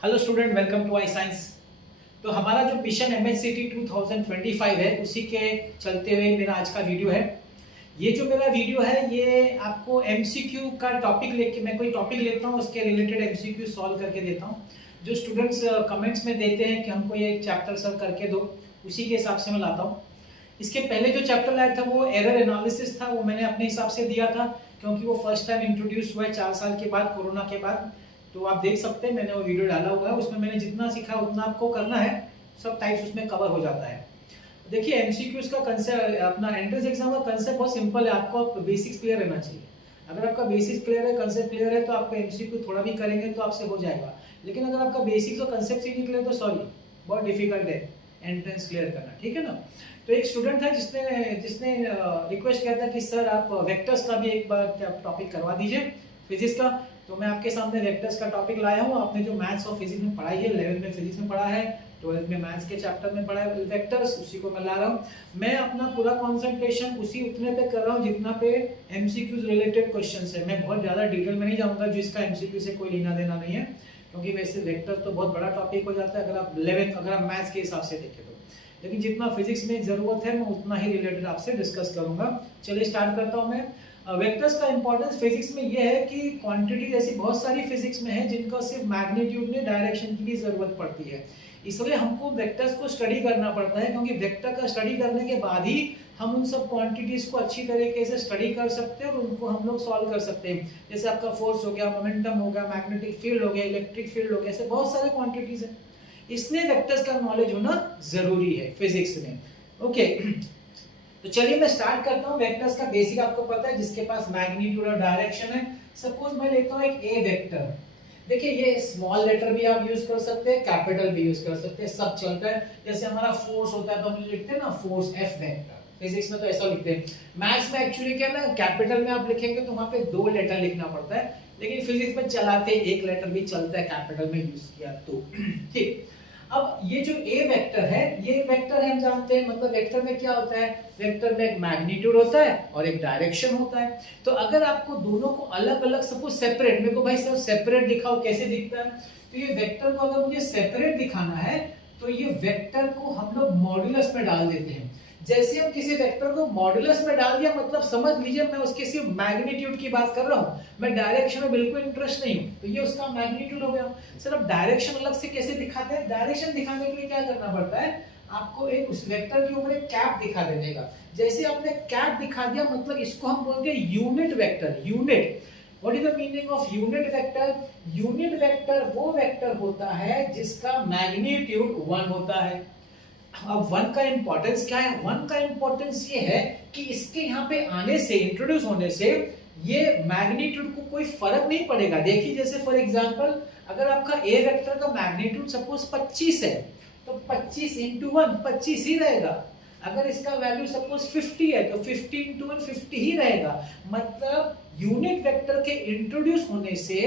Hello student, welcome to I science. तो हमारा जो मिशन MHCT 2025 है उसी के चलते हुए मेरा आज का वीडियो है। ये जो मेरा वीडियो है ये आपको MCQ का टॉपिक लेके, मैं कोई टॉपिक लेता हूँ उसके रिलेटेड MCQ सॉल्व करके देता हूँ। जो स्टूडेंट्स कमेंट्स में देते हैं कि हमको ये चैप्टर सर करके दो, उसी के हिसाब से मैं लाता हूँ। इसके पहले जो चैप्टर लाया था वो एरर एनालिसिस था, वो मैंने अपने हिसाब से दिया था क्योंकि वो फर्स्ट टाइम इंट्रोड्यूस हुआ है 4 साल के बाद, कोरोना के बाद। तो आप देख सकते हैं मैंने वो वीडियो डाला हुआ है, उसमें मैंने जितना सीखा उतना आपको करना है, सब टाइप्स उसमें कवर हो जाता है। देखिए एमसीक्यूज का कंसेप्ट, अपना एंट्रेंस एग्जाम का कंसेप्ट बहुत सिंपल है। आपको बेसिक्स क्लियर रहना चाहिए। अगर आपका बेसिक्स क्लियर है, कंसेप्ट क्लियर है, तो आपको एमसीक्यू थोड़ा भी करेंगे तो आपसे हो जाएगा। लेकिन अगर आपका बेसिक्स और कंसेप्ट ही नहीं क्लियर तो सॉरी, बहुत डिफिकल्ट है एंट्रेंस क्लियर करना, ठीक है ना। तो एक स्टूडेंट है जिसने रिक्वेस्ट किया था कि सर आप वेक्टर्स का भी एक बार टॉपिक करवा दीजिए फिजिक्स का। तो मैं आपके सामने वेक्टर्स का टॉपिक लाया हूँ। आपने जो मैथ्स और फिजिक्स में पढ़ाई है, 11th में फिजिक्स में पढ़ा है, 12th में मैथ्स के चैप्टर में पढ़ा है वेक्टर्स, उसी को मैं ला रहा हूँ। मैं अपना पूरा कंसंट्रेशन उसी उतने पे कर रहा हूँ जितना पे एमसीक्यूज रिलेटेड क्वेश्चंस है। मैं बहुत ज्यादा डिटेल में नहीं जाऊंगा जिसका एमसीक्यू से कोई लेना देना नहीं है, क्योंकि वैसे वेक्टर तो बहुत बड़ा टॉपिक हो जाता है अगर आप 11th अगर आप मैथ्स के हिसाब से देखें तो। लेकिन जितना फिजिक्स में जरूरत है मैं उतना ही रिलेटेड आपसे डिस्कस करूंगा। चलिए स्टार्ट करता हूँ मैं। वेक्टर्स का इंपॉर्टेंस फिजिक्स में ये है कि क्वांटिटी ऐसी बहुत सारी फिजिक्स में है जिनका सिर्फ मैग्नीट्यूड में डायरेक्शन की भी जरूरत पड़ती है। इसलिए हमको वेक्टर्स को स्टडी करना पड़ता है, क्योंकि वेक्टर का स्टडी करने के बाद ही हम उन सब क्वांटिटीज को अच्छी तरीके से स्टडी कर सकते हैं और उनको हम लोग सॉल्व कर सकते हैं। जैसे आपका फोर्स हो गया, मोमेंटम हो गया, मैग्नेटिक फील्ड हो गया, इलेक्ट्रिक फील्ड हो गया, ऐसे बहुत सारे क्वांटिटीज है। इसलिए वेक्टर्स का नॉलेज होना जरूरी है फिजिक्स में। ओके, तो चलिए मैं स्टार्ट करता हूँ। वेक्टर्स का बेसिक आपको पता है, जिसके पास मैग्नीट्यूड और डायरेक्शन है। सपोज मैं लेता हूँ एक ए वेक्टर। देखिए ये स्मॉल लेटर भी आप यूज कर सकते हैं, कैपिटल भी यूज कर सकते हैं, सब चलता है। जैसे हमारा फोर्स होता है तो हम लिखते हैं ना फोर्स एफ वेक्टर, फिजिक्स में तो ऐसा लिखते हैं। मैथ्स में एक्चुअली क्या ना, कैपिटल में आप लिखेंगे तो वहां पे 2 लेटर लिखना पड़ता है, लेकिन फिजिक्स में चलाते एक लेटर भी चलता है कैपिटल में यूज किया तो। ठीक, अब ये जो ए वेक्टर है, ये वेक्टर है हम जानते हैं, मतलब वेक्टर में क्या होता है, वेक्टर में एक मैग्नीट्यूड होता है और एक डायरेक्शन होता है। तो अगर आपको दोनों को अलग अलग सपोज सेपरेट, मेरे को भाई सर सेपरेट दिखाओ, कैसे दिखता है, तो ये वेक्टर को अगर मुझे सेपरेट दिखाना है तो ये वेक्टर को हम लोग मॉड्यूलस में डाल देते हैं। जैसे हम किसी वेक्टर को मॉड्यूलस में डाल दिया, मतलब समझ लीजिए मैं उसके सिर्फ मैग्नीट्यूड की बात कर रहा हूँ, मैं डायरेक्शन में बिल्कुल इंटरेस्ट नहीं हूँ, तो ये उसका मैग्नीट्यूड हो गया। सर अब डायरेक्शन अलग से कैसे दिखाते हैं? डायरेक्शन दिखाने के लिए क्या करना पड़ता है, आपको एक उस वेक्टर के ऊपर एक कैप दिखा देने का। जैसे आपने कैप दिखा दिया, मतलब इसको हम बोलते हैं unit vector. Unit, what is the meaning of unit vector? Unit vector वो वेक्टर होता है जिसका मैग्नीट्यूड 1 होता है। अब 1 का इंपॉर्टेंस क्या है? 1 का इंपॉर्टेंस ये है कि इसके यहाँ पे आने से, इंट्रोड्यूस होने से ये मैग्नीट्यूड को कोई फर्क नहीं पड़ेगा। देखिए जैसे फॉर एग्जांपल अगर आपका ए वेक्टर का मैग्नीट्यूड सपोज 25 है तो 25 into 1 25 ही रहेगा। अगर इसका वैल्यू सपोज 50 है तो 50 into 1 50 ही रहेगा। मतलब यूनिट वेक्टर के इंट्रोड्यूस होने से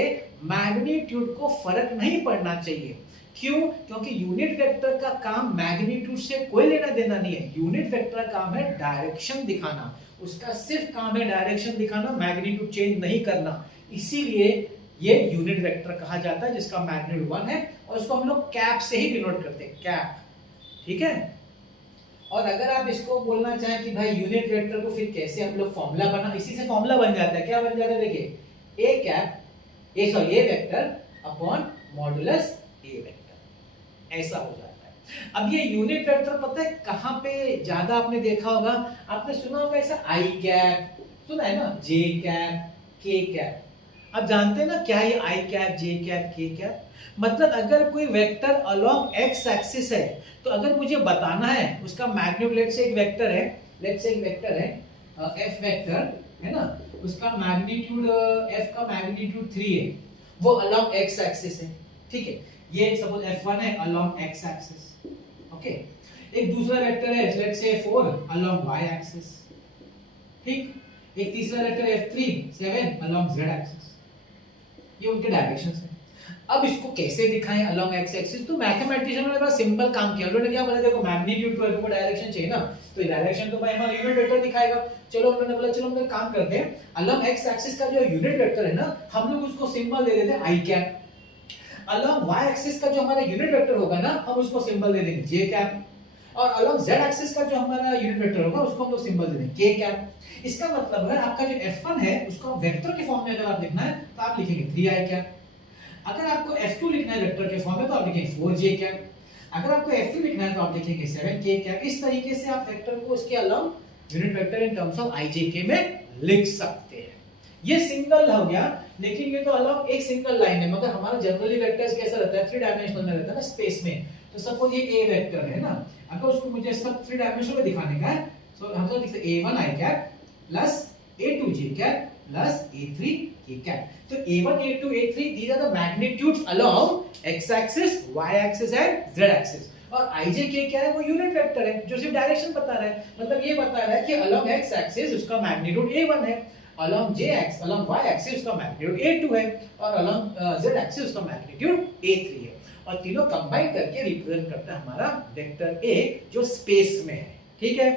मैग्नीट्यूड को फर्क नहीं पड़ना चाहिए। क्यों? क्योंकि यूनिट वेक्टर का काम मैग्नीट्यूड से कोई लेना देना नहीं है। यूनिट वेक्टर का काम है डायरेक्शन दिखाना, उसका सिर्फ काम है डायरेक्शन दिखाना, मैग्नीट्यूड चेंज नहीं करना। इसीलिए ये यूनिट वेक्टर कहा जाता है जिसका मैग्नीट्यूड 1 है, और उसको हम लोग कैप से ही डिनोट करते हैं, कैप। ठीक है। और अगर आप इसको बोलना चाहें कि भाई यूनिट वेक्टर को फिर कैसे हम लोग फॉर्मूला बना, इसी से फॉर्मूला बन जाता है। क्या बन जाता है? देखिए a cap a vector upon modulus a vector, ऐसा हो जाता है। अब ये यूनिट वेक्टर पता है कहां पे ज्यादा आपने देखा होगा? आपने सुना होगा ऐसा आई कैप, सुना है ना, जे कैप, के कैप। आप जानते हैं ना क्या है आई कैप, जे कैप, के कैप? मतलब अगर कोई वेक्टर अलोंग एक्स एक्सिस है तो अगर मुझे बताना है उसका मैग्नीट्यूड, लेट्स से एक वेक्टर है, एफ वेक्टर है ना, उसका मैग्नीट्यूड एफ का मैग्नीट्यूड 3 है, वो अलोंग एक्स एक्सिस है। ठीक है, ये सपोज f1 है अलोंग x एक्सिस। ओके, एक दूसरा वेक्टर है let's say 4 along y axis. ठीक, एक तीसरा vector f3 7 along z axis. ये उनके डायरेक्शंस हैं। अब इसको कैसे दिखाएं अलोंग x एक्सिस? तो मैथमेटिशियन ने बड़ा सिंपल काम किया। उन्होंने क्या बोला, देखो मैग्नीट्यूड को हमको डायरेक्शन चाहिए ना, तो ये डायरेक्शन तो भाई हमारा यूनिट वेक्टर दिखाएगा। चलो उन्होंने बोला चलो हम लोग काम करते हैं, अलोंग x एक्सिस का जो यूनिट वेक्टर है ना, हम लोग उसको सिंबल दे देते हैं आई कैप। अलोंग y एक्सिस का जो हमारा यूनिट वेक्टर होगा ना, हम उसको सिंबल दे देंगे j कैप, और अलोंग z एक्सिस का जो हमारा यूनिट वेक्टर होगा उसको हम लोग सिंबल दे देंगे k कैप। इसका मतलब है आपका जो f1 है उसको वेक्टर के फॉर्म में अगर आप लिखना है तो आप लिखेंगे 3i कैप, अगर आपको f2 लिखना है वेक्टर के फॉर्म में तो आप लिखेंगे 4j कैप, अगर आपको f3 लिखना है तो आप लिखेंगे 7k कैप। इस तरीके से आप वेक्टर को उसके along unit vector in terms of ijk में लिख सकते हैं। ये सिंगल हो गया, लेकिन ये तो अलोंग एक सिंगल लाइन है, मगर हमारा जनरली वेक्टर्स कैसा रहता है, 3 डायमेंशनल में रहता है ना, स्पेस में। तो सपोज ये a वेक्टर है ना, अगर उसको मुझे सब 3 डायमेंशनल में दिखाने का है तो हम तो लिख सकते a1 i cap plus a2 j cap plus a3 k cap. तो a1 a2 a3 these are the magnitudes along x axis y axis and z axis, और ijk क्या है, वो यूनिट वेक्टर है जो सिर्फ डायरेक्शन बता रहा है। मतलब ये बता रहा है कि along x axis उसका मैग्नीट्यूड a1 है, along y axis उसका मैग्नीट्यूड a2 है, और along z axis उसका मैग्नीट्यूड a3 है, और तीनों कंबाइन करके रिप्रेजेंट करता है हमारा वेक्टर a जो स्पेस में है। ठीक है,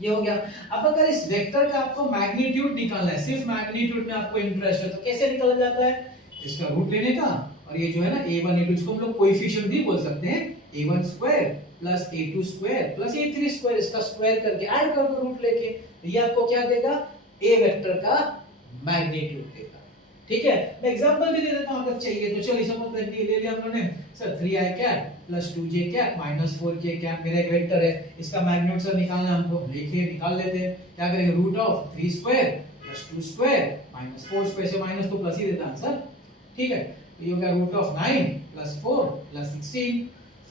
ये हो गया। अब अगर इस वेक्टर का आपको मैग्नीट्यूड निकालना है, सिर्फ मैग्नीट्यूड में आपको इंटरेस्ट है, तो कैसे निकाला जाता है, इसका रूट लेने का, और ये जो है ना a1 a2 इसको हम लोग कोएफिशिएंट भी बोल सकते हैं, a1 square plus a2 square plus a3 square, इसका स्क्वायर करके ऐड कर दो रूट लेके, ये आपको क्या देगा, a वेक्टर का मैग्नीट्यूड देगा। ठीक है, मैं एग्जांपल भी दे देता हूं अगर चाहिए तो। चलिए समझ ले लिया हम लोगों ने sir 3i cap plus 2j cap minus 4k cap मेरा एक वेक्टर है, इसका मैग्नीट्यूड सर निकालना हमको, देखिए निकाल लेते हैं। क्या करेंगे, root of 3 square plus 2 square minus 4 square, से माइनस तो प्लस ही देता आंसर। ठीक है, ये हो गया root of 9 plus 4 plus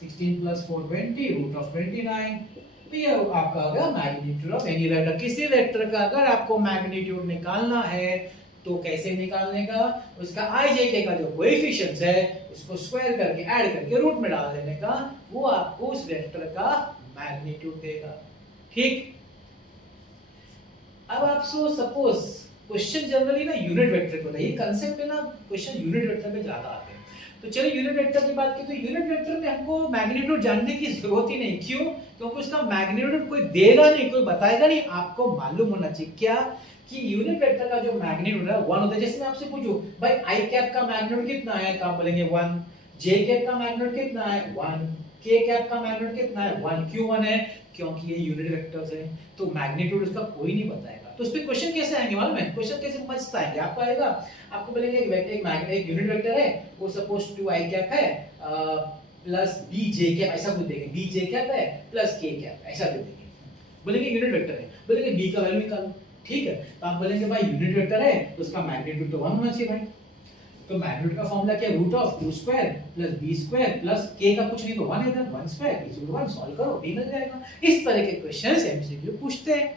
16 plus 4 20 root of 29। तो ये आपका हो गया मैग्नीट्यूड ऑफ एनी वेक्टर। किसी वेक्टर का अगर आपको मैग्नीट्यूड निकालना है तो कैसे निकालने का, उसका ijk का जो कोएफिशिएंट्स है उसको स्क्वायर करके ऐड करके रूट में डाल देने का, वो आपको उस वेक्टर का मैग्नीट्यूड देगा। ठीक, अब आप सपोज क्वेश्चन जनरली ना यूनिट वेक्टर को, ये कांसेप्ट है ना, क्वेश्चन यूनिट वेक्टर पे ज्यादा आते हैं। तो चलिए यूनिट वेक्टर की बात की, तो यूनिट वेक्टर में हमको मैग्नीट्यूड जानने की जरूरत ही नहीं। क्यों, क्योंकि उसका मैग्नीट्यूड कोई देगा नहीं, कोई बताएगा नहीं, आपको मालूम होना चाहिए क्या कि यूनिट वेक्टर का जो मैग्नीट्यूड है 1 होता है। जैसे मैं आपसे पूछूं भाई i कैप का मैग्नीट्यूड कितना है, तो आप बोलेंगे 1, j कैप का मैग्नीट्यूड कितना है 1, k कैप का मैग्नीट्यूड कितना है 1। क्यों 1 है, क्योंकि ये यूनिट वेक्टर्स है, तो मैग्नीट्यूड उसका कोई नहीं बताएगा। तो उस पे क्वेश्चन कैसे आएंगे मालूम है, क्वेश्चन कैसे समझता है, आपको आएगा, आपको बोलेंगे एक वेक्टर एक यूनिट वेक्टर है, वो सपोज 2i कैप है प्लस bj कैप, ऐसा कुछ देंगे, bj कैप है प्लस k कैप, ऐसा दे देंगे, बोलेंगे यूनिट वेक्टर है, बोलेंगे b का वैल्यू निकालो। ठीक है, तो आप बोलेंगे भाई यूनिट वेक्टर है तो उसका मैग्नीट्यूड तो 1 होना चाहिए भाई, तो मैग्नीट्यूड का फॉर्मूला क्या है, root of 2 square plus b square plus k का कुछ नहीं तो 1 है, इधर 1 स्क्वायर इक्वल टू 1, सॉल्व करो b मिल जाएगा। इस तरह के क्वेश्चंस एमसीक्यू पूछते हैं,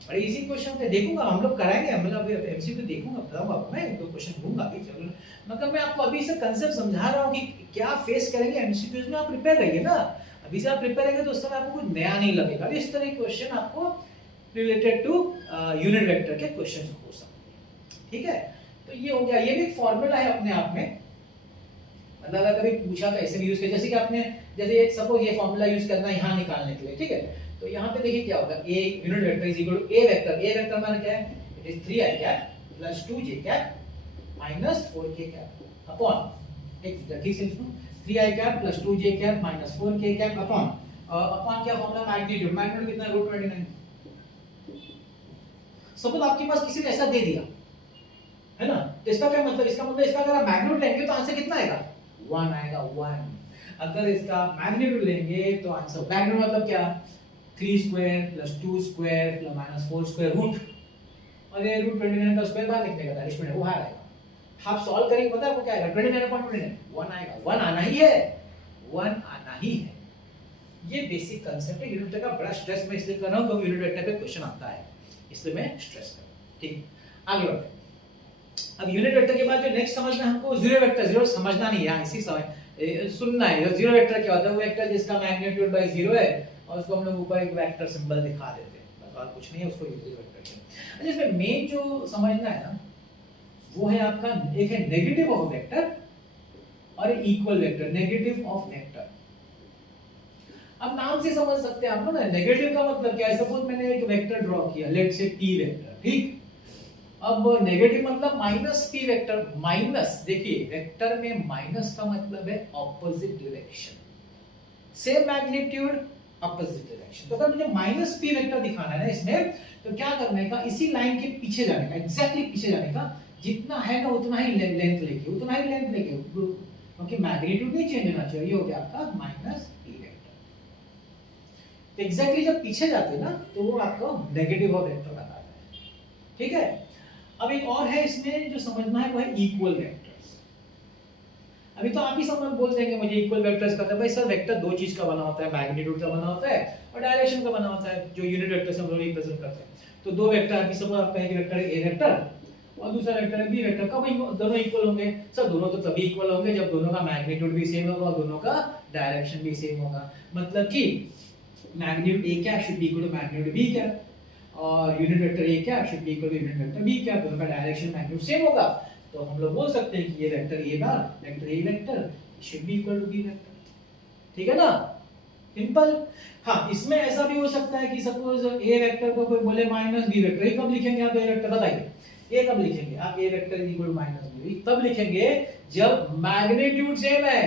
बड़े इजी क्वेश्चन होते हैं। देखूंगा हम लोग कराएंगे, मतलब अभी एमसीक्यू देखूंगा, बताऊंगा आपको, मैं एक दो क्वेश्चन दूंगा अभी, चलो मतलब मैं आपको अभी से कांसेप्ट समझा रहा हूं कि क्या फेस करेंगे एमसीक्यूज में, आप प्रिपेयर रहिए ना, अभी से आप प्रिपेयर रहेंगे तो उस समय आपको कुछ नया नहीं लगेगा। इस तरह के क्वेश्चन आपको रिलेटेड टू यूनिट वेक्टर के क्वेश्चंस हो सकते हैं। ठीक है, तो ये हो गया, ये भी एक फार्मूला है अपने आप में, मतलब अगर कभी पूछा तो ऐसे भी यूज किया, जैसे कि आपने जैसे सपोज ये फार्मूला यूज करना है यहाँ निकालने के लिए। ठीक है, तो यहाँ पे देखिए क्या होगा, a unit vector is equal to a vector माने क्या है, it is 3i cap plus 2j cap minus 4k cap upon, एक ठीक से सुनो, 3i cap plus 2j cap minus 4k cap upon क्या फॉर्मूला, मैग्नीट्यूड, मैग्नीट्यूड कितना है, रूट 29। सपोज आपके पास किसी ने ऐसा दे दिया है ना, तो इसका क्या मतलब, इसका मतलब इसका अगर आप मैग्नीट्यूड लेंगे तो आंसर कितना आएगा, 1 आएगा, 1। अगर इसका मैग्नीट्यूड लेंगे तो आंसर, मैग्नीट्यूड मतलब क्या, 3 square plus 2 square plus minus 4 square root, और ये रूट 29 का स्क्वायर बाहर लिखने का था, इसमें वो आएगा। आप सॉल्व करेंगे पता है आपको क्या आएगा, 29.29 1 आएगा, 1 आना ही है, 1 आना ही है। ये बेसिक कांसेप्ट है यूनिट वेक्टर का, बड़ा स्ट्रेस मैं इसलिए कर रहा हूं क्योंकि यूनिट वेक्टर पे क्वेश्चन आता है, इसलिए मैं स्ट्रेस कर रहा हूं। ठीक, आगे बढ़ते हैं। अब यूनिट वेक्टर के बाद जो नेक्स्ट समझना है हमको, जीरो वेक्टर, जीरो समझना नहीं है, इसी समय सुनना है। जीरो वेक्टर क्या होता है, वो वेक्टर जिसका मैग्नीट्यूड बाय 0 है और उसको हम लोग ऊपर एक वेक्टर सिंबल दिखा देते हैं, बस और कुछ नहीं है, उसको जीरो वेक्टर कहते हैं। इसमें मेन जो समझना है ना, वो है आपका, एक है नेगेटिव ऑफ वेक्टर और equal vector, negative of vector. अब नाम से समझ सकते हैं आप ना, नेगेटिव का मतलब क्या है, सपोज मैंने एक वेक्टर ड्रॉ किया, लेट्स से t वेक्टर, ठीक, अब नेगेटिव मतलब माइनस पी वेक्टर, माइनस देखिए वेक्टर में माइनस का मतलब है opposite direction, same magnitude opposite direction. तो अगर मुझे माइनस पी वेक्टर दिखाना है ना इसमें, तो क्या करने का, इसी लाइन के पीछे जाने का, एग्जैक्टली पीछे जाने का, जितना है ना उतना ही लेंथ लेके, उतना ही लेंथ लेके, क्योंकि मैग्नीट्यूड नहीं चेंज होना चाहिए, ये हो गया आपका माइनस पी वेक्टर। तो एग्जैक्टली जब पीछे जाते हैं ना तो वो आपको नेगेटिव ऑफ वेक्टर बताता है, ठीक है। अब एक और है इसमें जो समझना है, वो है इक्वल वेक्टर्स। अभी तो आप ही समझ बोल देंगे मुझे इक्वल वेक्टर्स का, भाई सर वेक्टर दो चीज का बना होता है, मैग्नीट्यूड का बना होता है और डायरेक्शन का बना होता है, जो यूनिट वेक्टर से हम लोग रिप्रेजेंट करते हैं। तो दो वेक्टर, अभी सपोज आपका एक वेक्टर है ए वेक्टर और दूसरा वेक्टर है बी वेक्टर, कब दोनों इक्वल होंगे? सर दोनों तो तभी इक्वल होंगे जब दोनों का मैग्नीट्यूड भी सेम होगा और दोनों का डायरेक्शन भी सेम होगा। मतलब कि magnitude a cap should be equal to magnitude b cap और unit vector a cap should be equal to unit vector b cap, दोनों का डायरेक्शन मैग्नीट्यूड सेम होगा। तो हम लोग बोल सकते हैं कि ये vector A bar vector A vector should be equal to B vector, ठीक है ना, सिंपल। हाँ, इसमें ऐसा भी हो सकता है कि सपोज ए वेक्टर को कोई बोले माइनस बी वेक्टर, ये कब लिखेंगे आप ए वेक्टर, बताइए ये कब लिखेंगे आप? A vector equal to minus b तब लिखेंगे जब मैग्नीट्यूड सेम है,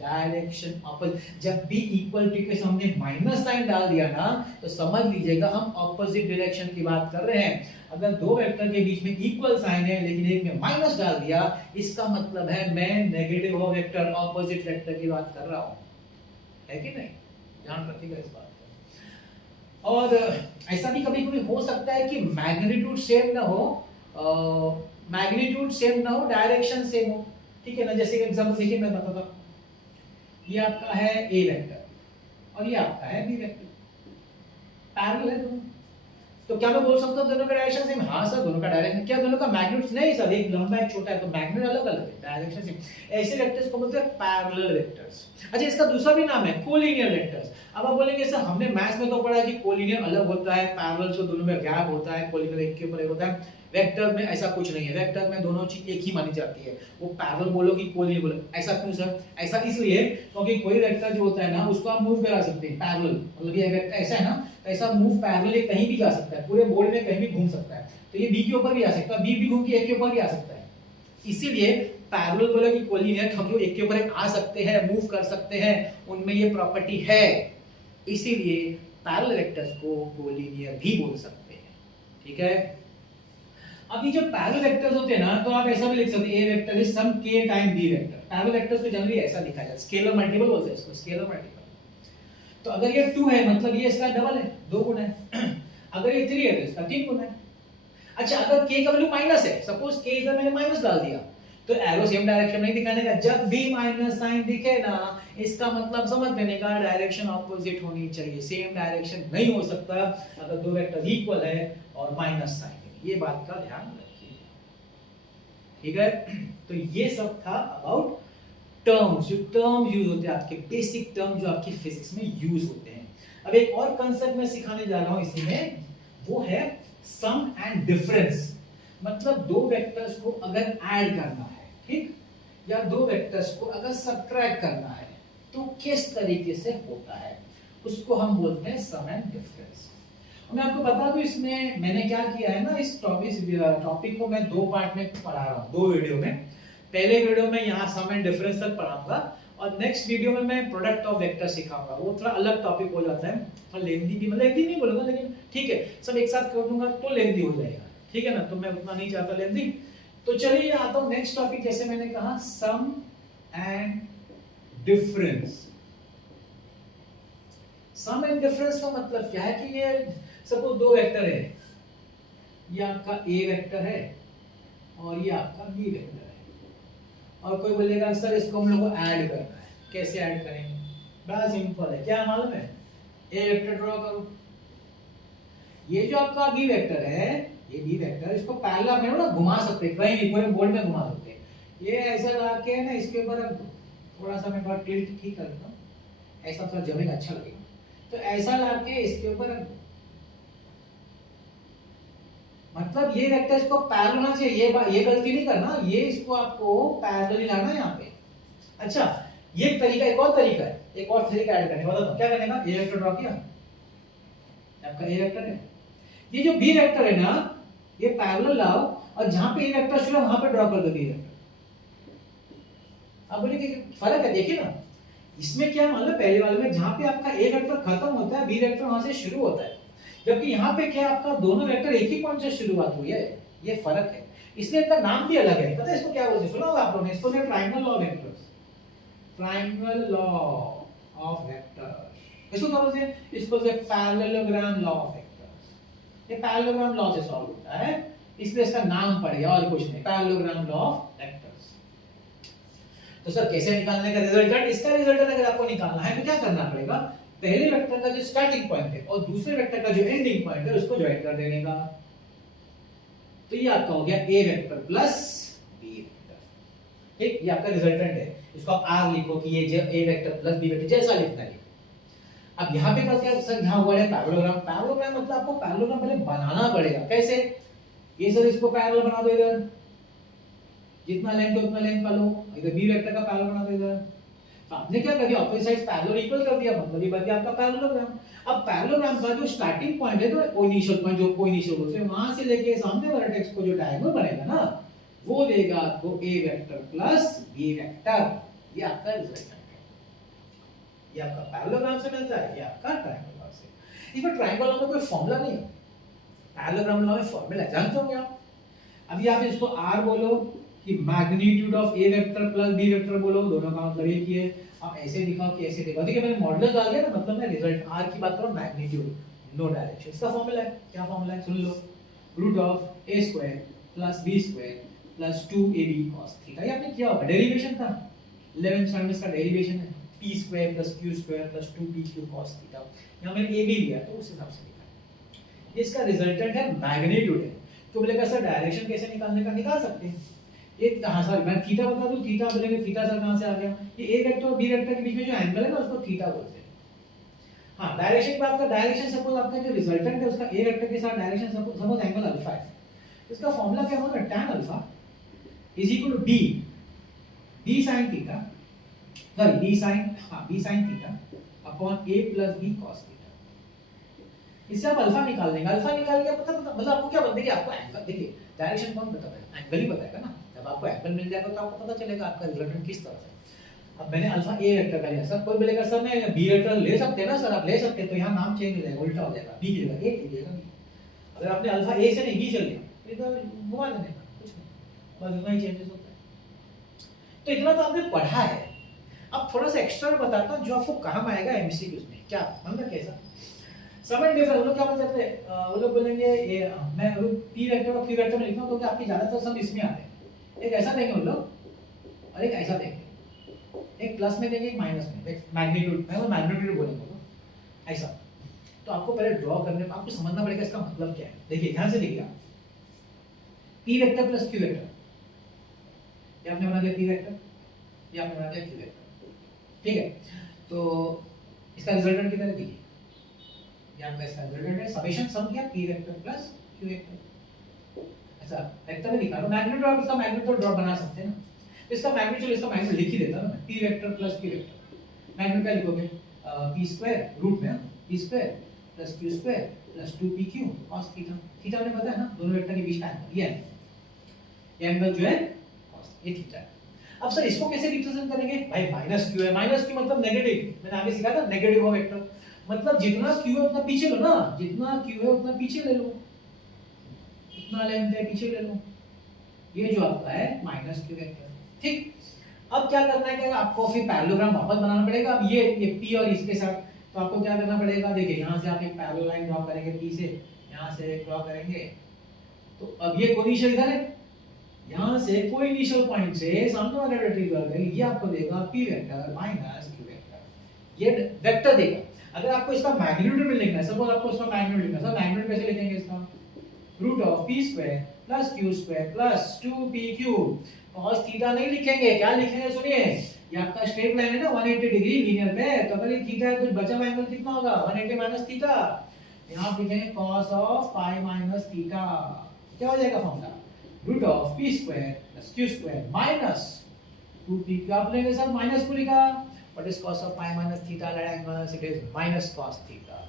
डायरेक्शन ऑपोजिट। जब भी इक्वल टू के सामने माइनस साइन डाल दिया ना तो समझ लीजिएगा हम ऑपोजिट डायरेक्शन की बात कर रहे हैं। अगर दो वेक्टर के बीच में इक्वल साइन है लेकिन एक में माइनस डाल दिया, इसका मतलब है मैं negative of vector opposite vector की बात कर रहा हूं, है कि नहीं? ध्यान रखिएगा इस बात का। और ऐसा भी कभी कभी हो सकता है कि मैग्नीट्यूड सेम ना हो, मैग्नीट्यूड सेम ना हो, डायरेक्शन सेम हो, ठीक है ना। जैसे एग्जांपल देखिए मैं बताता हूं, ये आपका है ए वेक्टर और ये आपका है बी वेक्टर, पैरेलल है दोनों। तो क्या मैं बोल सकता हूं दोनों का डायरेक्शन सेम? हाँ सर दोनों का डायरेक्शन, क्या दोनों का मैग्नीट्यूड नहीं सर, एक लंबा एक छोटा है तो मैग्नीट्यूड अलग अलग है, डायरेक्शन सेम। ऐसे वेक्टर्स को बोलते हैं पैरेलल वेक्टर्स। अच्छा, इसका दूसरा भी नाम है कोलिनियर वेक्टर्स। अब आप बोलेंगे सर हमने मैथ्स में तो पढ़ा है कि कोलिनियर अलग होता है, पैरेलल से दोनों में गैप होता है, कोलिनियर एक के ऊपर एक होता है। वेक्टर में ऐसा कुछ नहीं है, वेक्टर में दोनों चीज एक ही मानी जाती है। वो पैरेलल बोलो कि कोलिनियर बोलो, ऐसा क्यों सर? ऐसा इसलिए क्योंकि कोई वेक्टर जो होता है ना उसको आप मूव करा सकते हैं पैरेलल, मतलब ये वेक्टर ऐसा है ना, ऐसा मूव पैरेलल कहीं भी जा सकता है, पूरे बोर्ड में कहीं भी घूम सकता है। तो ये बी के ऊपर भी आ सकता है, बी भी घूम के ए के ऊपर भी आ सकता है। इसीलिए पैरेलल बोले कि कोलिनियर, क्योंकि वो एक के ऊपर एक आ सकते हैं, मूव कर सकते हैं, उनमें ये प्रॉपर्टी है, इसीलिए पैरेलल वेक्टर्स को कोलिनियर भी बोल सकते हैं, ठीक है। अभी जो पैरेलल वेक्टर्स होते हैं ना तो आप ऐसा भी लिख सकते हैं, a vector is some k times b vector. Parallel vectors को जनरली ऐसा लिखा जाता है, स्केलर मल्टीपल बोलते हैं इसको, स्केलर मल्टीपल। तो अगर ये 2 है मतलब ये इसका डबल है, 2 गुना है। अगर ये 3 है तो इसका 3 गुना है। अच्छा, अगर k का वैल्यू माइनस है, सपोज k इधर मैंने माइनस डाल दिया, तो एरो सेम डायरेक्शन नहीं दिखाने का। जब भी माइनस साइन दिखे ना, इसका मतलब समझ लेने का डायरेक्शन ऑपोजिट होनी चाहिए, सेम डायरेक्शन नहीं हो सकता अगर दो वेक्टर इक्वल है और माइनस साइन है। ये बात का ध्यान रखिए, ठीक है। तो ये सब था अबाउट टर्म्स, जो टर्म यूज होते हैं आपके, बेसिक टर्म जो आपकी फिजिक्स में यूज होते हैं। अब एक और कांसेप्ट मैं सिखाने जा रहा हूं इसी में, वो है सम एंड डिफरेंस। मतलब दो वेक्टर्स को अगर ऐड करना है, ठीक, या दो वेक्टर्स को अगर सब्ट्रैक्ट करना है तो किस तरीके से होता है, उसको हम बोलते हैं सम एंड डिफरेंस। मैं आपको बता दूं इसमें मैंने क्या किया है ना, इस टॉपिक को मैं दो पार्ट में पढ़ा रहा हूं, दो वीडियो में। पहले वीडियो में यहाँ सम एंड डिफरेंस तक पढ़ाऊंगा और नेक्स्ट वीडियो में मैं प्रोडक्ट ऑफ वेक्टर सिखाऊंगा। वो थोड़ा अलग टॉपिक हो जाता है, थोड़ा लेंथी भी, मतलब लेंथी नहीं बोलूंगा लेकिन ठीक है, सब एक साथ कर दूंगा तो लेंथी हो जाएगा, ठीक है ना। तो मैं उतना नहीं चाहता लेंथी। तो चलिए आता हूं नेक्स्ट टॉपिक, जैसे मैंने कहा sum and difference. Sum and difference का मतलब क्या है कि ये सपोज दो वेक्टर है, ये आपका ए वेक्टर है और ये आपका बी वेक्टर है, और कोई बोलेगा सर इसको हम लोग को ऐड करना है, कैसे ऐड करेंगे? बड़ा सिंपल है, क्या मालूम है? ए वेक्टर ड्रॉ करो, ये जो आपका बी वेक्टर है, ये बी वेक्टर, इसको पैरेलल में ना घुमा सकते हैं, कहीं भी पूरे बोर्ड में घुमा सकते हैं। ये ऐसा लाके ना इसके ऊपर थोड़ा सा मैं थोड़ा टिल्ट ठीक कर देता हूं, ऐसा थोड़ा जमेगा, अच्छा लगेगा। तो ऐसा लाके इसके ऊपर, मतलब ये वेक्टर इसको पैरेलल होना चाहिए, ये गलती नहीं करना, ये इसको आपको पैरेलल ही लाना है यहाँ पे। अच्छा, ये तरीका, एक और तरीका है, एक और तरीका ऐड करने वाला, तो क्या करने का, ए वेक्टर ड्रॉ किया, आपका ए वेक्टर है, ये जो बी वेक्टर है ना, ये पैरेलल लाओ और जहां पे ए वेक्टर शुरू है वहां पे ड्रॉ कर दो बी वेक्टर। अब बोलिए कि फर्क है, देखिए ना इसमें क्या मान लो पहले वाले में जहां पे आपका ए वेक्टर खत्म होता है बी वेक्टर वहां से शुरू होता है, जबकि यहाँ पे क्या आपका दोनों वेक्टर एक ही पॉइंट से शुरुआत हुई है, ये फर्क है। इसलिए इनका नाम भी अलग है, पता है इसको क्या बोलते हैं, सुना होगा आप लोगों ने, इसको triangle law of vectors, triangle law of vectors. इसको क्या बोलते हैं, इसको बोलते हैं पैरेललोग्राम लॉ ऑफ वेक्टर्स। ये पैरेललोग्राम लॉ से सॉल्व होता है, इसलिए इसका नाम पड़ गया और कुछ नहीं, पैरेललोग्राम लॉ ऑफ वेक्टर्स। तो सर कैसे निकालने का रिजल्टेंट, इसका रिजल्टेंट अगर आपको निकालना है तो क्या करना पड़ेगा, पहले वेक्टर का जो स्टार्टिंग पॉइंट है और दूसरे वेक्टर का जो एंडिंग पॉइंट है उसको ज्वाइन कर देने का। तो ये आपका हो गया ए वेक्टर प्लस बी वेक्टर, ठीक, ये आपका रिजल्टेंट है। इसको आप आर लिखो कि ये जो ए वेक्टर प्लस बी वेक्टर जैसा लिखना है। अब यहाँ पे क्या सर, यहाँ हुआ है पैरेललोग्राम। पैरेललोग्राम मतलब आपको पैरेललोग्राम पहले बनाना पड़ेगा। कैसे, ये सर इसको पैरेलल बना दो, इधर जितना लेंथ है उतना लेंथ का लो, इधर बी वेक्टर का पैरेलल बना दो इधर। तो आपने क्या कर दिया, ऑपोजिट साइड्स पैरेलल इक्वल कर दिया, मतलब ये बन गया आपका पैरेललोग्राम। अब पैरेललोग्राम का जो स्टार्टिंग पॉइंट है तो इनिशियल पॉइंट, जो इनिशियल बोलते हैं, वहां से लेके सामने वाले टेक्स्ट को जो डायगोनल बनेगा ना वो देगा आपको ए वेक्टर प्लस बी वेक्टर। ये आपका रिजल्ट है, ये आपका पैरेललोग्राम से मिलता है, ये आपका ट्रायंगल लॉ से। इसमें ट्रायंगल लॉ में कोई फार्मूला नहीं है, पैरेललोग्राम लॉ में फार्मूला है, जानते होंगे आप। अभी आप इसको आर बोलो कि magnitude of A vector plus B vector बोलो, दोनों का मतलब एक ही है। आप ऐसे दिखाओ कि ऐसे दिखाओ, देखिए मैंने मॉडुलस डाल दिया ना, मतलब मैं रिजल्ट आर की बात करूं, मैग्नीट्यूड नो डायरेक्शन, इसका फार्मूला है, क्या फार्मूला है सुन लो, root of A square plus B square plus 2ab cos theta. ये आपने किया होगा, डेरिवेशन था 11th स्टैंडर्ड में, इसका डेरिवेशन है p square plus q square plus 2pq cos theta. यहां मैंने ab लिया तो उस हिसाब से लिखा। इसका रिजल्टेंट है मैग्नीट्यूड है। तो बोलेगा सर डायरेक्शन कैसे निकालने का, निकाल सकते हैं। ये हां सर मैं थीटा बता दूं, थीटा बोलेंगे थीटा सर कहां से आ गया, ये a वेक्टर और b वेक्टर के बीच में जो एंगल है ना उसको थीटा बोलते हैं। हां डायरेक्शन की बात कर, डायरेक्शन सपोज आपका जो रिजल्टेंट है उसका a वेक्टर के साथ डायरेक्शन सपोज एंगल अल्फा है, इसका फार्मूला क्या होगा, tan alpha is equal to b sin theta, sorry b sin theta upon a plus b cos theta. इससे आप अल्फा निकाल देंगे, अल्फा निकाल के पता मतलब आपको क्या बताएगा, आपको एंगल, देखिए डायरेक्शन कौन बताता है, एंगल ही बताएगा ना। जब आपको एंगल मिल जाएगा तो आपको पता चलेगा आपका रिजल्टेंट किस तरफ है। अब मैंने अल्फा ए वेक्टर का लिया, सर कोई बोलेगा सर मैं बी वेक्टर ले सकते हैं ना सर, आप ले सकते हैं, तो यहाँ नाम चेंज हो जाएगा, उल्टा हो जाएगा, बी की जगह ए लिख देगा। अगर आपने अल्फा ए से नहीं बी चल लिया तो घुमा देने का कुछ नहीं, बस इतना ही चेंजेस होता है। तो इतना तो आपने पढ़ा है। अब थोड़ा सा एक्स्ट्रा बताता हूं जो आपको काम आएगा एमसीक्यूज में। क्या मतलब कैसा, समय डिफरेंस, वो लोग क्या बोलते हैं, वो लोग बोलेंगे ये मैं पी वेक्टर और क्यू वेक्टर में लिखता हूं तो क्या आपके ज्यादातर सब इसमें आते हैं। एक ऐसा देंगे वो लोग और एक ऐसा देंगे, एक प्लस में देंगे एक माइनस में, एक मैग्नीट्यूड, मैं वो मैग्नीट्यूड बोलेंगे वो ऐसा। तो आपको पहले ड्रॉ करने में आपको समझना पड़ेगा इसका मतलब क्या है। देखिए ध्यान से देखिए, P vector plus Q vector, ये आपने बना दिया पी वेक्टर, ये आपने बना दिया क्यू वेक्टर, ठीक है। तो इसका रिजल्टेंट कितना है, देखिए ये आपका इसका रिजल्टेंट है, समेशन सम किया p vector plus q vector. ऐसा वेक्टर में दिखा रहा हूं, मैग्नीट्यूड और इसका मैग्नीट्यूड ड्रॉ बना सकते हैं ना। तो इसका मैग्नीट्यूड, इसका मैग्नीट्यूड लिख ही देता ना मैं, p vector plus q vector. Magnitude क्या लिखोगे, p स्क्वायर रूट में p square plus q square plus 2pq cos theta. Theta ने पता है ना, दोनों वेक्टर के बीच का एंगल, ये एंगल जो है cos, ये थीटा है। अब सर इसको कैसे रिप्रेजेंट करेंगे, भाई माइनस क्यू है, माइनस क्यू मतलब नेगेटिव, मैंने आगे सिखाया था नेगेटिव हो वेक्टर, मतलब जितना क्यू है उतना पीछे लो ना, जितना क्यू है उतना पीछे ले लो, इतना लेंथ है पीछे ले लो, ये जो आपका है माइनस क्यू वेक्टर, ठीक। अब क्या करना है, क्या आपको फिर पैरेललोग्राम वापस बनाना पड़ेगा। अब ये p और इसके साथ, तो आपको क्या करना पड़ेगा, देखिए यहाँ से आप एक पैरेलल लाइन ड्रॉ करेंगे p से, यहाँ से ड्रॉ करेंगे, तो अब ये कोनिशियल इधर है, यहाँ से कोई इनिशियल पॉइंट से सामने वाला वेक्टर ड्रॉ करेंगे, ये आपको देगा p vector minus q vector, ये वेक्टर देगा। अगर आपको इसका मैग्नीट्यूड भी लिखना है, सपोज आपको इसका मैग्नीट्यूड लिखना है, सर मैग्नीट्यूड कैसे लिखेंगे इसका, root of p square plus q square plus 2pq cos theta नहीं लिखेंगे, क्या लिखेंगे सुनिए, ये आपका स्ट्रेट लाइन है ना 180 डिग्री लीनियर पे, तो अगर ये थीटा है तो बचा हुआ एंगल कितना होगा 180 माइनस थीटा, यहां आप लिखेंगे cos of pi minus theta, क्या हो जाएगा formula, root of p square plus q square minus 2pq। आप लेंगे सर माइनस को लिखा, what is cos of pi minus theta at angles, it is minus cos theta,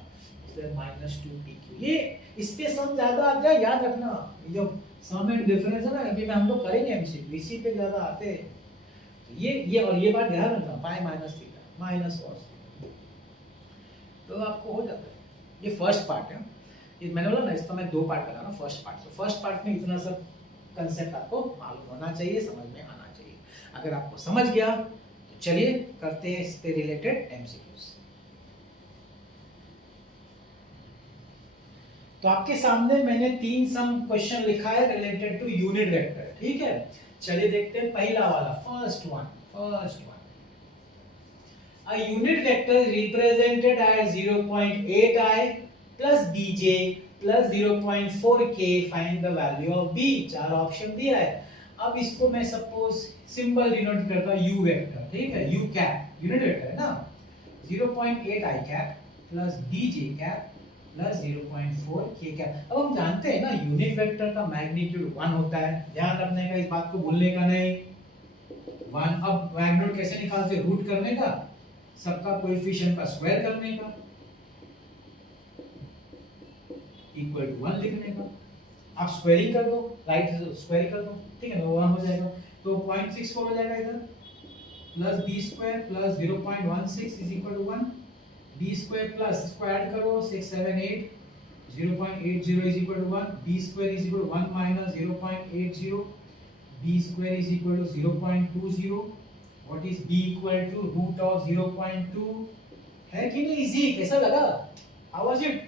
-2pq। ये इसके सम ज्यादा आ जाए, याद रखना ये जो सम एंड डिफरेंस है ना, ये में हम लोग करेंगे एमसीक्यू, इसी पे ज्यादा आते हैं। तो ये और ये बात ध्यान रखना, पाई माइनस थीटा माइनस कॉस, तो आपको हो जाता है। ये फर्स्ट पार्ट है, ये मैंने बोला ना इसका मैं दो पार्ट बना रहा हूँ। फर्स्ट पार्ट, तो फर्स्ट पार्ट में इतना सब कंसेप्ट आपको मालूम होना चाहिए, समझ में आना चाहिए। अगर आपको समझ गया तो चलिए करते हैं इस पे रिलेटेड एमसीक्यूज। तो आपके सामने मैंने 3 सम क्वेश्चन लिखा है रिलेटेड टू यूनिट वेक्टर, ठीक है। चलिए देखते हैं पहला वाला, first one. A unit vector is represented as 0.8i plus bj plus 0.4k. Find the value of b। 4 option दिया है। अब इसको मैं सपोज सिंबल डिनोट करता हूं u वेक्टर, ठीक है, u कैप यूनिट वेक्टर है ना, 0.8i cap plus bj cap plus 0.4k cap. अब हम जानते हैं ना यूनिट वेक्टर का मैग्नीट्यूड 1 होता है, ध्यान रखने का, इस बात को भूलने का नहीं। 1, अब मैग्नीट्यूड कैसे निकालते हैं, रूट करने का, सबका कोएफिशिएंट का स्क्वायर करने का, इक्वल टू 1 लिखने का। आप स्क्वायरिंग कर दो, राइट से स्क्वायर कर दो, ठीक है ना, 1 हो जाएगा। तो 0.64 हो जाएगा इधर, plus b square plus 0.16 is equal to 1, b square plus square करो 6 7 8, 0.80 is equal to 1, b square is equal to 1 minus 0.80, b square is equal to 0.20। What is b equal to root of 0.2? है कि नहीं easy? कैसा लगा? How was it?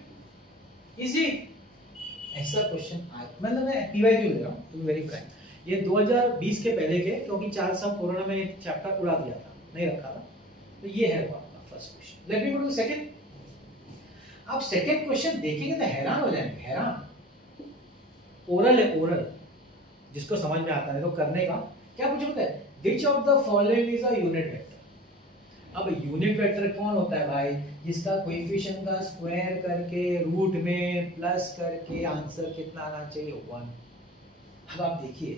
Easy? ऐसा question आज मैं PYQ ले रहा हूँ, टू बी वेरी फ्रैंक। ये 2020 के पहले के, क्योंकि 4 साल कोरोना में एक चैप्टर उड़ा दिया था, नहीं रखा था, तो ये है वो आपका first question. Let me go to second. आप सेकंड क्वेश्चन देखेंगे तो हैरान हो जाएंगे, हैरान। ओरल है, ओरल, जिसको समझ में आता है तो करने का। क्या पूछा होता है, Which of the following is a unit vector? अब यूनिट वेक्टर कौन होता है भाई, जिसका कोएफिशिएंट का स्क्वायर करके रूट में प्लस करके आंसर कितना आना चाहिए, 1। अब आप देखिए,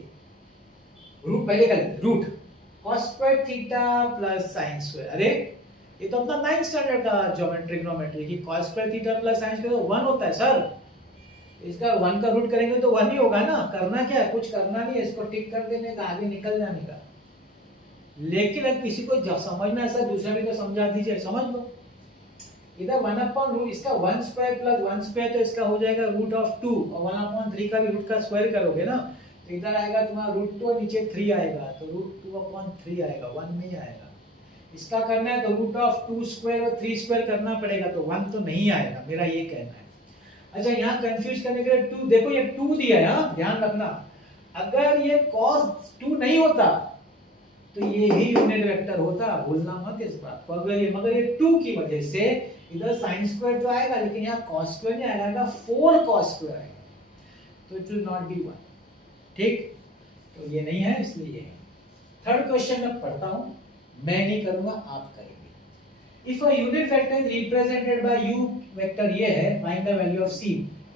रूट पहले कर लेते, root cos square theta plus sin square. अरे ये तो अपना 9th स्टैंडर्ड का ज्योमेट्री ट्रिग्नोमेट्री की cos square theta plus sin square तो 1 होता है सर। इसका 1 का रूट करेंगे तो 1 ही होगा ना। करना क्या है, कुछ करना नहीं है, इसको टिक कर देने का, आगे निकल जाने का। लेकिन अगर किसी को समझना ऐसा, दूसरा भी तो समझा दीजिए, समझ लो। इधर 1/रूट, इसका 1 स्क्वायर प्लस 1 स्क्वायर, तो इसका हो जाएगा रूट ऑफ 2, और 1/3 का भी रूट का स्क्वायर करोगे ना, तो इधर आएगा तुम्हारा रूट 2 और नीचे 3 आएगा, तो रूट 2/3 आएगा, 1 नहीं आएगा। इसका करना है तो रूट ऑफ 2 स्क्वायर और 3 स्क्वायर करना पड़ेगा, तो 1 तो नहीं आएगा, मेरा ये कहना है। अच्छा, यहाँ कंफ्यूज करने के लिए 2, देखो ये 2 दिया है, हाँ ध्यान रखना। अगर ये cos 2 नहीं होता तो ये ही यूनिट वेक्टर होता, भूलना मत इस बात को। अगर ये, मगर ये 2 की वजह से इधर sin स्क्वायर तो आएगा, लेकिन यहाँ cos स्क्वायर नहीं आएगा, 4 cos स्क्वायर आएगा, तो इट विल नॉट बी 1, ठीक। तो ये नहीं है, इसलिए ये है। थर्ड क्वेश्चन मैं पढ़ता हूं, मैं नहीं करूंगा, आप करेंगे। If a unit vector is represented by u vector, ये है, find the value of c,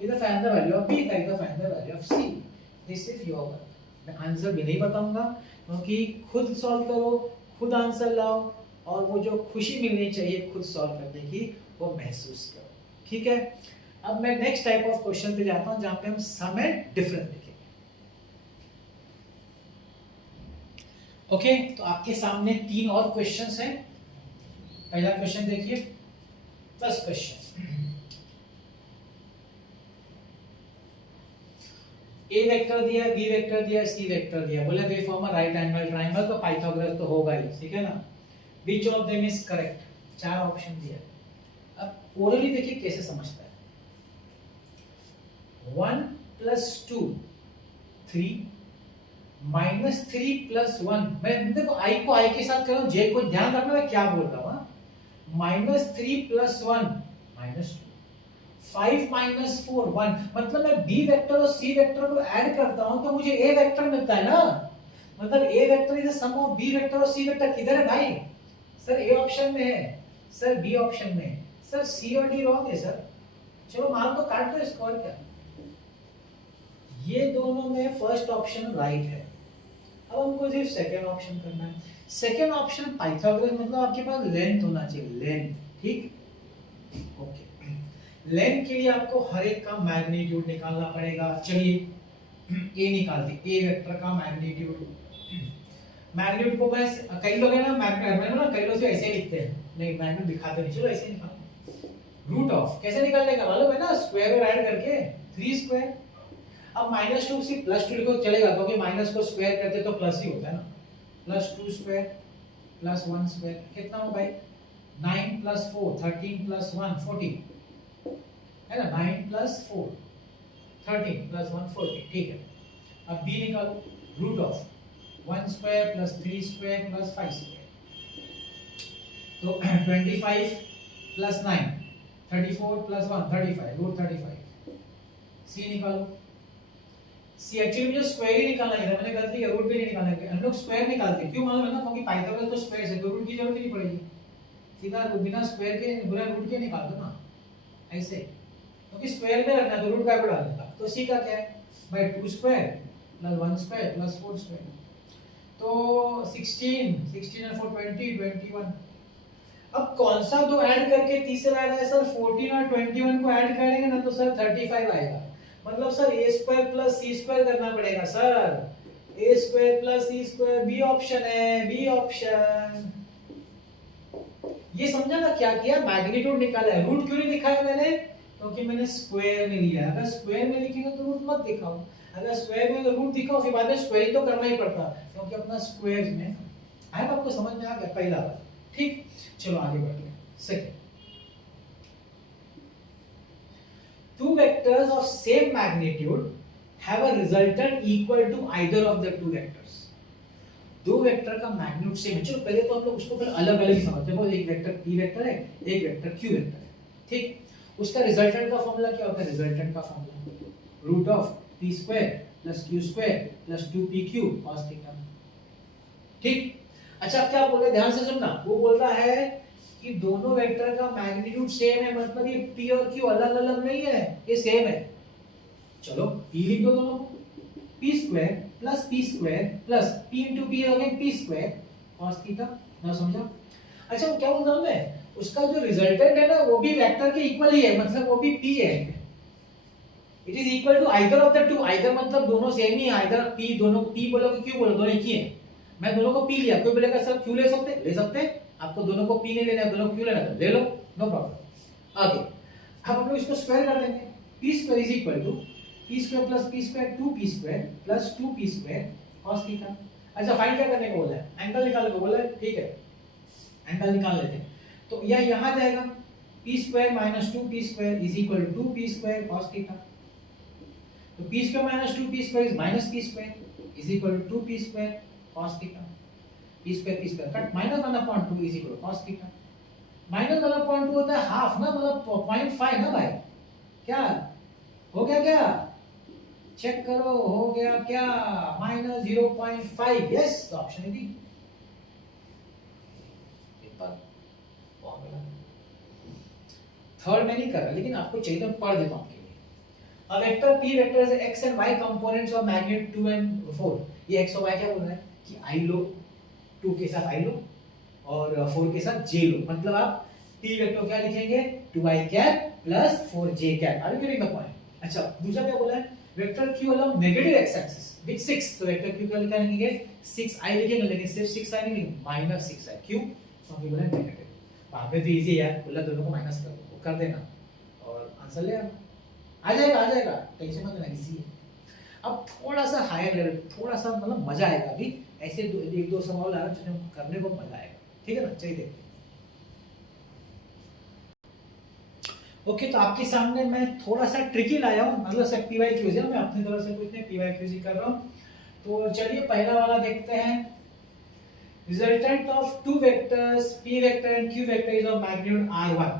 इधर find the value of b, इधर find the value of c। This is your work. मैं आंसर भी नहीं बताऊंगा, क्योंकि खुद सॉल्व करो, खुद आंसर लाओ, और वो जो खुशी मिलनी चाहिए खुद सॉल्व करने की, वो महसूस करो, ठीक है। अब मैं नेक्स्ट टाइप ऑफ क्वेश्चन पे जाता हूं, जहां पे हम सम एंड डिफरेंस लिखेंगे। ओके, तो आपके सामने 3 और क्वेश्चंस हैं। पहला क्वेश्चन देखिए, फर्स्ट क्वेश्चन, ए वेक्टर दिया, बी वेक्टर दिया, सी वेक्टर दिया, बोले they form a right angle triangle, तो पाइथागोरस तो होगा ही, ठीक है ना। Which of them is correct, 4 option दिया। अब ओरली देखिए कैसे समझता है। 1 + 2 3 -3 + 1, मैं देखो आई को आई के साथ कर रहा हूं, जे को ध्यान रखना मैं क्या बोल रहा हूं। -3 + 1 -2, 5 - 4 1, मतलब मैं बी वेक्टर और सी वेक्टर को ऐड करता हूं तो मुझे ए वेक्टर मिलता है ना। मतलब A vector is the sum of B vector और सी वेक्टर। किधर है भाई? सर ए ऑप्शन में है, सर बी ऑप्शन में है, सर सी और डी रॉन्ग है सर। चलो मान तो काट दो इसको, और क्या। ये दोनों में फर्स्ट ऑप्शन राइट है। अब हमको सिर्फ सेकंड ऑप्शन करना है। सेकंड ऑप्शन पाइथागोरस, मतलब आपके पास लेंथ होना चाहिए, लेंथ, ठीक। ओके, लेंथ के लिए आपको हर एक का मैग्नीट्यूड निकालना पड़ेगा। चलिए ए निकालते, ए वेक्टर का मैग्नीट्यूड। मैग्नीट्यूड को मैं, कई लोग है ना मैग्नीट्यूड कई लोग ऐसे लिखते हैं, नहीं मैग्नीट्यूड दिखाते नहीं, चलो ऐसे ही निकालो। रूट ऑफ कैसे निकालने का मालूम है ना, स्क्वायर और ऐड करके 3 स्क्वायर। अब -2 से +2 लिखो चलेगा, क्योंकि माइनस को स्क्वायर करते तो प्लस ही होता है ना। +2 स्क्वायर प्लस 1 स्क्वायर कितना हो भाई, 9 + 4 13 + 1 14 है ना, 9 + 4 13 + 1 14, ठीक है। अब b निकालो, root of 1 square plus 3 square plus 5 square, तो 25 + 9 34 + 1 35 रूट 35। c निकालो, c एक्चुअली मुझे स्क्वायर ही निकालना है, मैंने गलती किया, रूट भी नहीं निकालना है। हम लोग स्क्वायर निकालते हैं, क्यों मालूम है ना, क्योंकि पाइथागोरस तो स्क्वायर से, तो रूट की जरूरत ही नहीं पड़ेगी, सीधा बिना स्क्वायर के पूरा रूट के निकाल दो ना ऐसे, क्योंकि स्क्वायर में रखना तो रूट का डाल देता। तो c का क्या है भाई, 2 square plus 1 square plus 4 square, तो 16 और 4 20 21। अब कौन सा दो ऐड करके तीसरा आएगा सर, 14 और 21 को ऐड करेंगे ना तो सर 35 आएगा। मतलब sir a square plus c square करना पड़ेगा sir, a square plus c square, B option है, बी ऑप्शन। ये समझा ना क्या किया, मैग्नीट्यूड निकाला है। रूट क्यों नहीं दिखाया मैंने, क्योंकि मैंने स्क्वायर में लिया। अगर स्क्वायर में लिखेंगे तो रूट मत दिखाओ, अगर स्क्वायर में तो रूट दिखाओ, फिर बाद में स्क्वायरिंग तो करना ही पड़ता, क्योंकि अपना स्क्वायर में है। आपको समझ में आ गया पहला बात, ठीक। चलो आगे बढ़ते हैं। Second, two vectors of same magnitude have a resultant equal to either of the two vectors। दो वेक्टर का मैग्नीट्यूड सेम है। चलो पहले तो हम लोग उसको फिर अलग अलग ही समझते हैं। एक वेक्टर p वेक्टर है, एक वेक्टर q वेक्टर है, ठीक। उसका रिजल्टेंट का फॉर्मूला क्या होता है, रिजल्टेंट का formula root of p square plus q square plus 2pq cos theta, ठीक। अच्छा अब क्या बोल रहा है, ध्यान से सुनना। वो बोल रहा है कि दोनों वेक्टर का मैग्नीट्यूड सेम है, मतलब ये p और q अलग अलग नहीं है, ये सेम है। चलो p लिख दो दोनों को, p square plus p square plus p into p again p square cos theta. ना समझा? अच्छा वो क्या बोल रहा हूं मैं, उसका जो रिजल्टेंट है ना वो भी वेक्टर के इक्वल ही है, मतलब वो भी p है। It is equal to either of the two, either मतलब दोनों सेम ही है, आइदर p, दोनों p बोलो कि q बोलो, दोनों एक ही है। मैं दोनों को p लिया, कोई बोलेगा सर q ले सकते, ले सकते। आपको दोनों को p नहीं लेना है, दोनों q लेना है, ले लो, नो प्रॉब्लम। आगे अब हम लोग इसको स्क्वायर कर देंगे, p square is equal to p square plus p square 2p square plus 2p square cos theta. अच्छा फाइंड क्या करने को बोला है, एंगल निकालने को बोला है, ठीक है। एंगल निकाल लेते हैं, तो यह यहां जाएगा p square minus 2p square is equal to 2p square cos theta. तो p square minus 2p square is minus p square is equal to 2p square cos theta. p square cut minus 1/2 is equal to cos theta. Minus 1/2 होता है half ना, मतलब 0.5 ना भाई। क्या हो गया, क्या चेक करो, हो गया क्या, माइनस 0.5। यस, ऑप्शन है डी। थर्ड में नहीं कर रहा, लेकिन आपको चाहिए तो पढ़ देता हूं आपके लिए। अब वेक्टर p वेक्टर है x and y components of magnitude 2 and 4। ये x और y क्या बोल रहा है कि i लो, 2 के साथ i लो और 4 के साथ j लो। मतलब आप p वेक्टर क्या लिखेंगे, 2i cap plus 4j cap. Are you getting the point? अच्छा दूसरा क्या बोला है, vector q along negative x axis with 6। तो वेक्टर q क्या लिखेंगे, 6i लिखेंगे, लेकिन सिर्फ 6i नहीं लिखेंगे, माइनस 6i। क्यों? क्योंकि बोला नेगेटिव। बाद में तो इजी है यार, बोला दोनों को माइनस कर देना और आंसर ले आ जाएगा, टेंशन मत लेना, इजी है। अब थोड़ा सा हायर लेवल, थोड़ा सा मतलब मजा आएगा। अभी ऐसे एक दो सवाल आ रहे हैं करने को मजा आएगा, ठीक है ना। चलिए देखते हैं। ओके तो आपके सामने मैं थोड़ा सा ट्रिकी लाया हूं, मतलब सब PYQs है, मैं अपनी तरफ से कुछ नहीं PYQs ही कर रहा हूं। तो चलिए पहला वाला देखते हैं। Resultant of two vectors p vector and q vector is of magnitude r1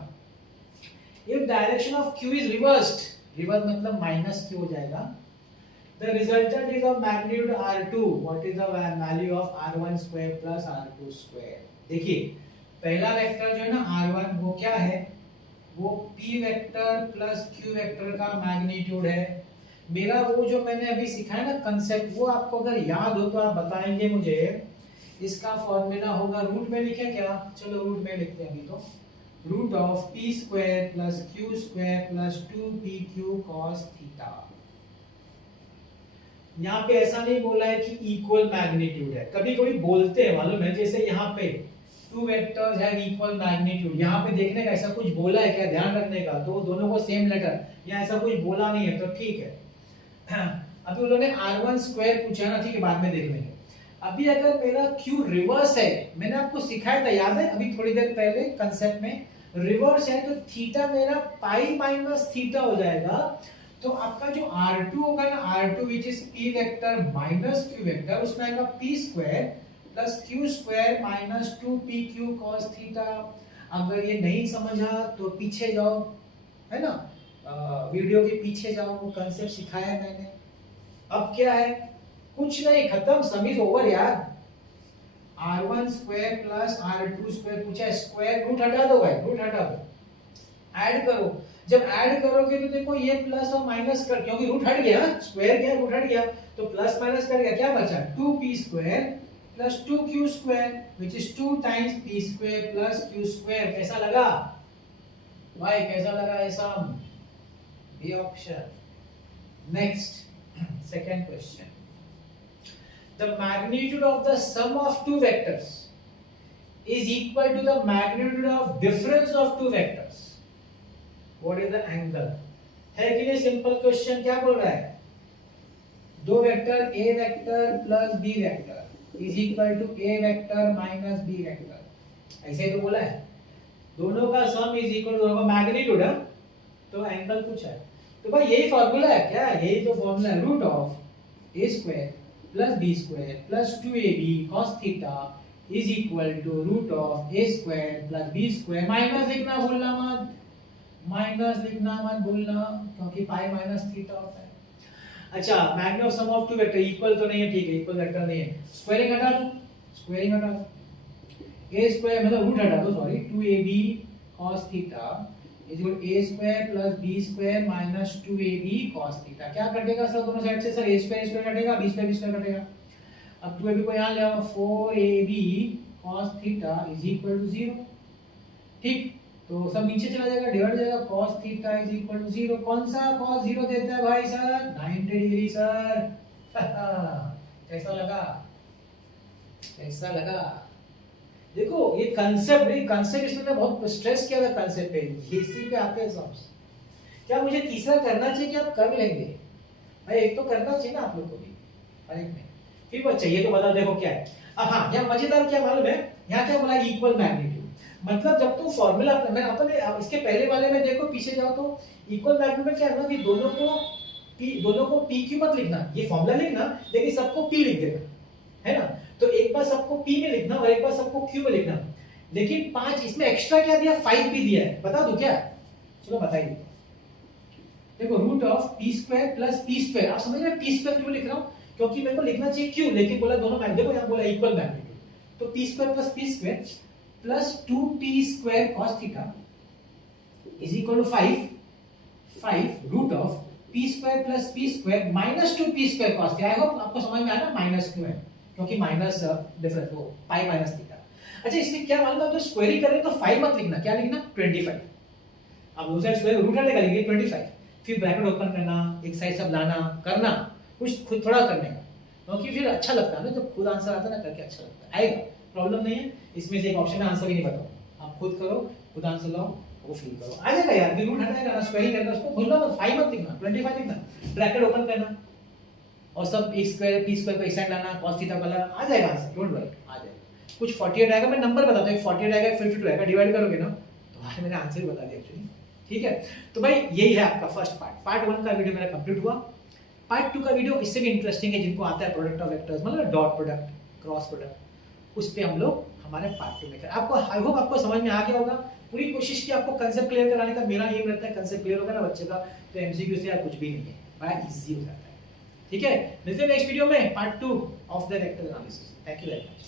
if direction of q is reversed, reverse मतलब माइनस q हो जाएगा, the resultant is of magnitude r2, what is the value of r1 square plus r2 square। देखिए पहला vector जो है ना r1 वो क्या है, वो p vector plus q vector का मैग्नीट्यूड है। मेरा वो जो मैंने अभी सिखाया ना कंसेप्ट, वो आपको अगर याद हो तो आप बताएंगे मुझे। इसका फॉर्मूला होगा, रूट में लिखे क्या, चलो रूट में लिखते हैं अभी। तो root of P square plus Q square plus 2pq cos theta. यहाँ पे ऐसा नहीं बोला है कि इक्वल मैग्नीट्यूड है, कभी कभी बोलते हैं मालूम है, जैसे यहाँ पे two vectors have equal magnitude, यहाँ पे देखने का ऐसा कुछ बोला है क्या, ध्यान रखने का, तो दोनों को सेम लेटर, यहाँ ऐसा कुछ बोला नहीं है तो ठीक है। अभी उन्होंने r1 स्क्वायर पूछा ना, ठीक है बाद में देख लेंगे। अभी अगर मेरा q रिवर्स है, मैंने आपको सिखाया था याद है अभी थोड़ी देर पहले कंसेप्ट में, रिवर्स है तो थीटा मेरा पाई माइनस थीटा हो जाएगा। तो आपका जो r2 होगा ना, r2 which is p vector minus q vector, उसमें आएगा p square plus q square minus 2pq cos theta. अगर ये नहीं समझा तो पीछे जाओ, है ना, वीडियो के पीछे जाओ, वो कंसेप्ट सिखाया है मैंने। अब क्या है, कुछ नहीं, खत्म, सम इज ओवर यार। r1 square plus r2 square पूछा है, स्क्वायर रूट हटा दो भाई, रूट हटा दो, ऐड करो। जब ऐड करोगे तो देखो ये प्लस और माइनस कर, क्योंकि रूट हट गया, स्क्वायर क्या रूट हट गया, तो प्लस माइनस कर गया, क्या बचा 2p square plus 2q square which is 2 times p square plus q square. कैसा लगा भाई, कैसा लगा ये sum, B option. Next second question, the magnitude of the sum of two vectors is equal to the magnitude of difference of two vectors. What is the angle? है कि नहीं simple question, क्या बोल रहा है, दो vector a vector plus b vector is equal to a vector minus b vector, ऐसे ही तो बोला है, दोनों का सम इज इक्वल टू दोनों का मैग्नीट्यूड है, तो एंगल कुछ है। तो भाई यही फार्मूला है क्या, यही तो फार्मूला है, root of a square plus b square plus 2ab cos theta is equal to root of a square plus b square, minus लिखना भूलना मत, माइनस लिखना मत भूलना, क्योंकि पाई माइनस थीटा होता है। अच्छा, magnitude of sum of two vector equal तो नहीं है, ठीक है, इक्वल वेक्टर नहीं है, स्क्वायरिंग हटा दो, स्क्वायरिंग हटा दो, a स्क्वायर मतलब रूट हटा दो, sorry, 2ab cos theta is equal a square plus b square minus 2ab cos theta. क्या कटेगा सर दोनों साइड से, सर a स्क्वायर कटेगा, b स्क्वायर कटेगा। अब 2ab को यहां ले आओ, 4ab cos theta is equal to 0, ठीक, तो सब नीचे चला जाएगा, डिवाइड हो जाएगा, cos theta is equal to 0। कौन सा cos 0 देता है भाई सर, 90 डिग्री सर। कैसा लगा, कैसा लगा, देखो ये कंसेप्ट इसमें बहुत स्ट्रेस किया था कंसेप्ट पे, इसी पे आते हैं सब। क्या मुझे तीसरा करना चाहिए कि आप कर लेंगे भाई, एक तो करना चाहिए ना आप लोग को भी, में फिर बच्चा ये तो बता, देखो क्या है। अब हाँ, यहाँ मजेदार क्या मालूम है, यहाँ क्या बोला, इक्वल मैग्नीट्यूड, मतलब जब तुम फॉर्मूला अपने इसके पहले वाले में देखो, पीछे जाओ तो इक्वल मैग्नीट्यूड क्या है ना, कि दोनों को p q मत लिखना, ये फॉर्मूला लिखना, लेकिन सबको p लिख देना, है ना, तो एक बार सबको p में लिखना और एक बार सबको q में लिखना, लेकिन 5 इसमें एक्स्ट्रा क्या दिया, 5 भी दिया है, बता दूं क्या, चलो बताइए। देखो root of p square plus p square, आप समझ रहे हैं p स्क्वायर क्यों लिख रहा हूं, क्योंकि मेरे को लिखना चाहिए q, लेकिन बोला दोनों मैग्नीट्यूड, देखो यहां बोला इक्वल मैग्नीट्यूड, तो p square plus p square plus 2p square cos theta is equal to 5 root of p square plus p square minus 2p square cos theta. I hope आपको समझ में आया ना, माइनस क्यों है, क्योंकि माइनस डिफरेंस वो पाई माइनस थीटा। अच्छा, इसमें क्या मालूम है, तो स्क्वायरिंग करें तो 5 मत लिखना, क्या लिखना 25। अब दूसरा स्क्वायर रूट हटेगा, लिखिए 25, फिर ब्रैकेट ओपन करना, एक साइड सब लाना, करना कुछ खुद थोड़ा करने का, क्योंकि फिर अच्छा लगता है ना, जब खुद आंसर आता है ना, करके अच्छा लगता है, आएगा, प्रॉब्लम नहीं है। इसमें से एक ऑप्शन में आंसर भी नहीं बताओ, आप खुद करो, खुद आंसर लाओ, वो फिल करो, आ जाएगा यार, फिर रूट हटाएगा ना, स्क्वायरिंग करना, उसको भूलना मत, 5 मत लिखना, 25 लिखना, ब्रैकेट ओपन करना और सब एक स्क्वायर p स्क्वायर को एक साइड लाना, cos थीटा वाला, आ जाएगा आंसर, डोंट वरी, आ जाएगा। कुछ 48 आएगा, मैं नंबर बताता हूं, 48 आएगा, 52 आएगा, डिवाइड करोगे ना तो भाई मैंने आंसर भी बता दिया एक्चुअली, ठीक है। तो भाई यही है आपका फर्स्ट पार्ट 1 का वीडियो मेरा कंप्लीट हुआ। पार्ट 2 का वीडियो इससे भी इंटरेस्टिंग है, जिनको आता है प्रोडक्ट ऑफ वेक्टर्स, मतलब डॉट प्रोडक्ट, क्रॉस प्रोडक्ट, उस पे हम लोग हमारे पार्ट 2 में करें। आपको आई होप आपको समझ में आ गया होगा, पूरी कोशिश की आपको कंसेप्ट क्लियर कराने का, मेरा एम रहता है कंसेप्ट क्लियर होगा ना बच्चे का, तो एमसीक्यू से यार कुछ भी नहीं है, बड़ा इजी हो जाता है, ठीक है। मिलते हैं नेक्स्ट वीडियो में, part 2 of the vector analysis. Thank you very much.